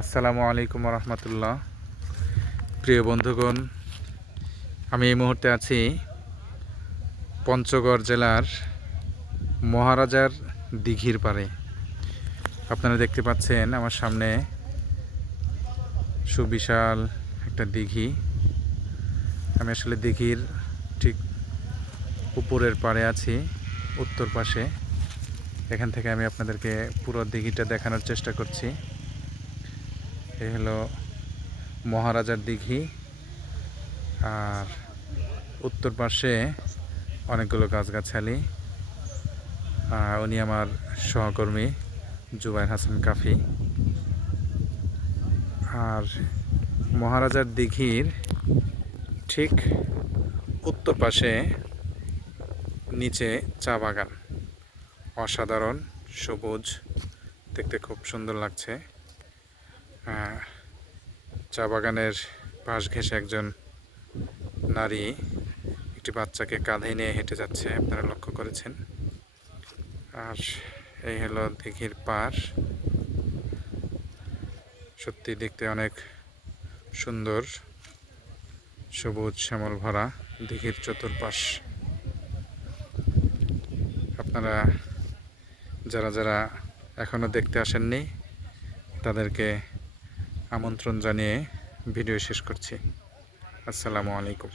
আসসালামু আলাইকুম রহমতুল্লাহ। প্রিয় বন্ধুগণ, আমি এই মুহূর্তে আছি পঞ্চগড় জেলার মহারাজার দিঘির পাড়ে। আপনারা দেখতে পাচ্ছেন আমার সামনে সুবিশাল একটা দিঘি। আমি আসলে দিঘির ঠিক উপরের পাড়ে আছি, উত্তর পাশে। এখান থেকে আমি আপনাদেরকে পুরো দিঘিটা দেখানোর চেষ্টা করছি। এই হলো মহারাজার দিঘি, আর উত্তর পাশে অনেকগুলো গাছগাছালি। উনি আমার সহকর্মী জুবাইর হাসান কাফি। আর মহারাজার দিঘির ঠিক উত্তর পাশে নিচে চা বাগান, অসাধারণ সবুজ, দেখতে খুব সুন্দর লাগছে। চা বাগানের পাশ ঘেঁষে একজন নারী একটি বাচ্চাকে কাঁধে নিয়ে হেঁটে যাচ্ছে, আপনারা লক্ষ্য করেছেন। আর এই হলো দিঘির পাড়। সত্যি দেখতে অনেক সুন্দর, সবুজ শ্যামল ভরা দিঘির চতুর্পাশ। আপনারা যারা যারা এখনও দেখতে আসেননি তাদেরকে আমন্ত্রণ জানিয়ে ভিডিও শেষ করছি। আসসালামু আলাইকুম।